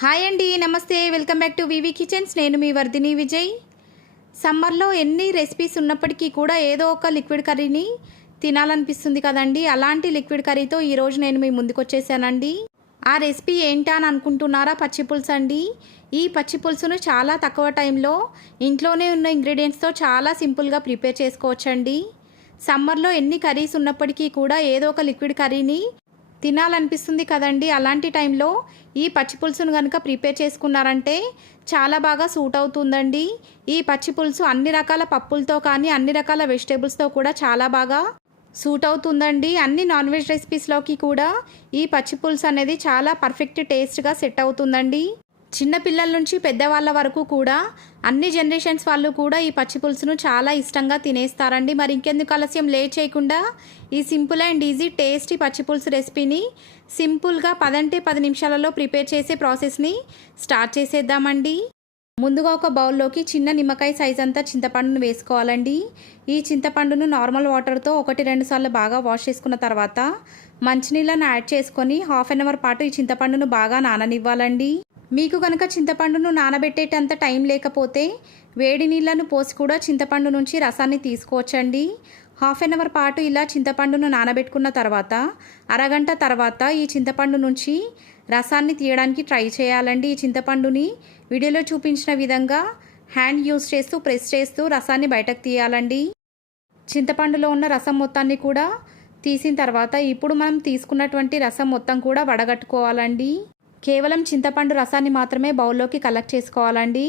Hi అండి నమస్తే. Welcome back to VV kitchens. నేను మీ వర్ధిని విజయ్. సమ్మర్లో ఎన్ని రెసిపీస్ ఉన్నప్పటికీ కూడా ఏదో ఒక లిక్విడ్ కర్రీని తినాలనిపిస్తుంది కదండి. అలాంటి లిక్విడ్ కర్రీతో ఈరోజు నేను మీ ముందుకు వచ్చేసానండి ఆ రెసిపీ ఏంటా అని అనుకుంటున్నారా? పచ్చి పులుసు అండి. ఈ పచ్చి పులుసును చాలా తక్కువ టైంలో ఇంట్లోనే ఉన్న ఇంగ్రీడియంట్స్తో చాలా సింపుల్గా ప్రిపేర్ చేసుకోవచ్చండి. సమ్మర్లో ఎన్ని కర్రీస్ ఉన్నప్పటికీ కూడా ఏదో ఒక లిక్విడ్ కర్రీని తినాలనిపిస్తుంది కదండి. అలాంటి టైంలో ఈ పచ్చి పులుసును కనుక ప్రిపేర్ చేసుకున్నారంటే చాలా బాగా సూట్ అవుతుందండి. ఈ పచ్చి పులుసు అన్ని రకాల పప్పులతో కానీ అన్ని రకాల వెజిటేబుల్స్తో కూడా చాలా బాగా సూట్ అవుతుందండి. అన్ని నాన్ వెజ్ రెసిపీస్లోకి కూడా ఈ పచ్చి పులుసు అనేది చాలా పర్ఫెక్ట్ టేస్ట్గా సెట్ అవుతుందండి. చిన్న పిల్లల నుంచి పెద్దవాళ్ళ వరకు కూడా అన్ని జనరేషన్స్ వాళ్ళు కూడా ఈ పచ్చి పులుసును చాలా ఇష్టంగా తినేస్తారండి. మరి ఇంకెందుకు ఆలస్యం? లే చేయకుండా ఈ సింపుల్ అండ్ ఈజీ టేస్టీ పచ్చి పులుసు రెసిపీని సింపుల్గా పదంటే పది నిమిషాలలో ప్రిపేర్ చేసే ప్రాసెస్ని స్టార్ట్ చేసేద్దామండి. ముందుగా ఒక బౌల్లోకి చిన్న నిమ్మకాయ సైజ్ అంతా చింతపండును వేసుకోవాలండి. ఈ చింతపండును నార్మల్ వాటర్తో ఒకటి రెండు సార్లు బాగా వాష్ చేసుకున్న తర్వాత మంచినీళ్ళను యాడ్ చేసుకొని హాఫ్ అన్ అవర్ పాటు ఈ చింతపండును బాగా నాననివ్వాలండి. మీకు కనుక చింతపండును నానబెట్టేటంత టైం లేకపోతే వేడి నీళ్ళను పోసి కూడా చింతపండు నుంచి రసాన్ని తీసుకోవచ్చండి. హాఫ్ అన్ అవర్ పాటు ఇలా చింతపండును నానబెట్టుకున్న తర్వాత అరగంట తర్వాత ఈ చింతపండు నుంచి రసాన్ని తీయడానికి ట్రై చేయాలండి. ఈ చింతపండుని వీడియోలో చూపించిన విధంగా హ్యాండ్ యూస్ చేస్తూ ప్రెస్ చేస్తూ రసాన్ని బయటకు తీయాలండి. చింతపండులో ఉన్న రసం మొత్తాన్ని కూడా తీసిన తర్వాత ఇప్పుడు మనం తీసుకున్నటువంటి రసం మొత్తం కూడా వడగట్టుకోవాలండి. కేవలం చింతపండు రసాన్ని మాత్రమే బౌల్లోకి కలెక్ట్ చేసుకోవాలండి.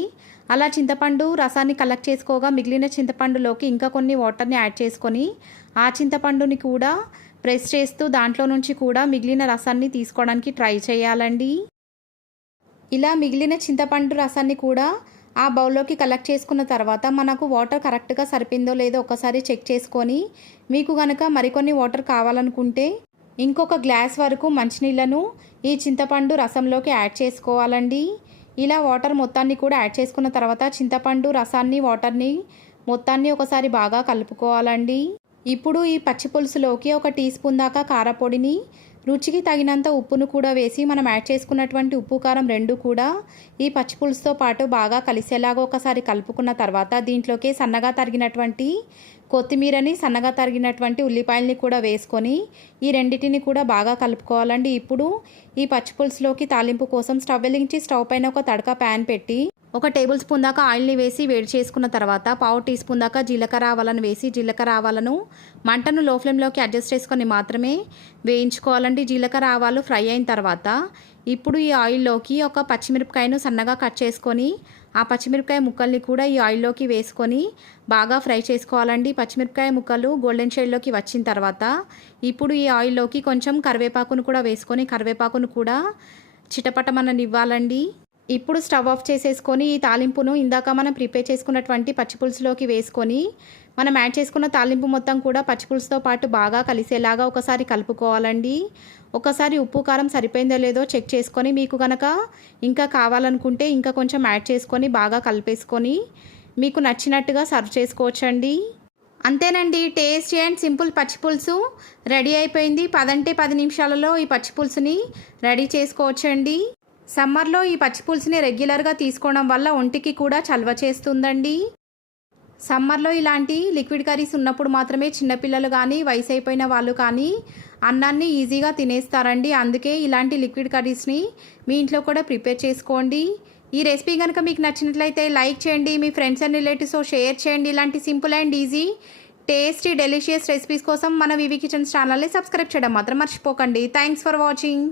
అలా చింతపండు రసాన్ని కలెక్ట్ చేసుకోగా మిగిలిన చింతపండులోకి ఇంకా కొన్ని వాటర్ని యాడ్ చేసుకొని ఆ చింతపండుని కూడా ప్రెస్ చేస్తూ దాంట్లో నుంచి కూడా మిగిలిన రసాన్ని తీసుకోవడానికి ట్రై చేయాలండి. ఇలా మిగిలిన చింతపండు రసాన్ని కూడా ఆ బౌల్లోకి కలెక్ట్ చేసుకున్న తర్వాత మనకు వాటర్ కరెక్ట్గా సరిపోయిందో లేదో ఒకసారి చెక్ చేసుకొని మీకు కనుక మరికొన్ని వాటర్ కావాలనుకుంటే ఇంకొక గ్లాస్ వరకు మంచినీళ్ళను ఈ చింతపండు రసంలోకి యాడ్ చేసుకోవాలండి. ఇలా వాటర్ మొత్తాన్ని కూడా యాడ్ చేసుకున్న తర్వాత చింతపండు రసాన్ని వాటర్ని మొత్తాన్ని ఒకసారి బాగా కలుపుకోవాలండి. ఇప్పుడు ఈ పచ్చి పులుసులోకి ఒక టీ స్పూన్ దాకా కారపొడిని రుచికి తగినంత ఉప్పును కూడా వేసి మనం యాడ్ చేసుకున్నటువంటి ఉప్పు కారం రెండు కూడా ఈ పచ్చి పులుసుతో పాటు బాగా కలిసేలాగా ఒకసారి కలుపుకున్న తర్వాత దీంట్లోకి సన్నగా తరిగినటువంటి కొత్తిమీరని సన్నగా తరిగినటువంటి ఉల్లిపాయల్ని కూడా వేసుకొని ఈ రెండింటిని కూడా బాగా కలుపుకోవాలండి. ఇప్పుడు ఈ పచ్చి పులుసులోకి తాలింపు కోసం స్టవ్ వెలిగించి స్టవ్ పైన ఒక తడక ప్యాన్ పెట్టి ఒక టేబుల్ స్పూన్ దాకా ఆయిల్ని వేసి వేడి చేసుకున్న తర్వాత పావు టీ స్పూన్ దాకా జీలకర్ర ఆవాలను వేసి జీలకర్ర ఆవాలను మంటను లో ఫ్లేమ్లోకి అడ్జస్ట్ చేసుకొని మాత్రమే వేయించుకోవాలండి. జీలకర్ర ఆవాలు ఫ్రై అయిన తర్వాత ఇప్పుడు ఈ ఆయిల్లోకి ఒక పచ్చిమిరపకాయను సన్నగా కట్ చేసుకొని ఆ పచ్చిమిరపకాయ ముక్కల్ని కూడా ఈ ఆయిల్లోకి వేసుకొని బాగా ఫ్రై చేసుకోవాలండి. పచ్చిమిరపకాయ ముక్కలు గోల్డెన్ షేడ్లోకి వచ్చిన తర్వాత ఇప్పుడు ఈ ఆయిల్లోకి కొంచెం కరివేపాకును కూడా వేసుకొని కరివేపాకును కూడా చిటపటమననివ్వాలండి. ఇప్పుడు స్టవ్ ఆఫ్ చేసేసుకొని ఈ తాలింపును ఇందాక మనం ప్రిపేర్ చేసుకున్నటువంటి పచ్చిపులుసులోకి వేసుకొని మనం యాడ్ చేసుకున్న తాలింపు మొత్తం కూడా పచ్చిపులుసుతో పాటు బాగా కలిసేలాగా ఒకసారి కలుపుకోవాలండి. ఒకసారి ఉప్పు కారం సరిపోయిందో లేదో చెక్ చేసుకొని మీకు కనుక ఇంకా కావాలనుకుంటే ఇంకా కొంచెం యాడ్ చేసుకొని బాగా కలిపేసుకొని మీకు నచ్చినట్టుగా సర్వ్ చేసుకోవచ్చండి. అంతేనండి టేస్టీ అండ్ సింపుల్ పచ్చిపులుసు రెడీ అయిపోయింది. పదంటే పది నిమిషాలలో ఈ పచ్చిపులుసుని రెడీ చేసుకోవచ్చండి. సమ్మర్లో ఈ పచ్చిపులుసుని రెగ్యులర్గా తీసుకోవడం వల్ల ఒంటికి కూడా చలవ చేస్తుందండి. సమ్మర్లో ఇలాంటి లిక్విడ్ కర్రీస్ ఉన్నప్పుడు మాత్రమే చిన్నపిల్లలు కానీ వయసు అయిపోయిన వాళ్ళు కానీ అన్నాన్ని ఈజీగా తినేస్తారండి. అందుకే ఇలాంటి లిక్విడ్ కర్రీస్ని మీ ఇంట్లో కూడా ప్రిపేర్ చేసుకోండి. ఈ రెసిపీ కనుక మీకు నచ్చినట్లయితే లైక్ చేయండి మీ ఫ్రెండ్స్ అండ్ రిలేటివ్స్తో షేర్ చేయండి. ఇలాంటి simple and easy tasty delicious recipes కోసం మన వివి కిచెన్స్ ఛానల్ని సబ్స్క్రైబ్ చేయడం మాత్రం మర్చిపోకండి. Thanks for watching.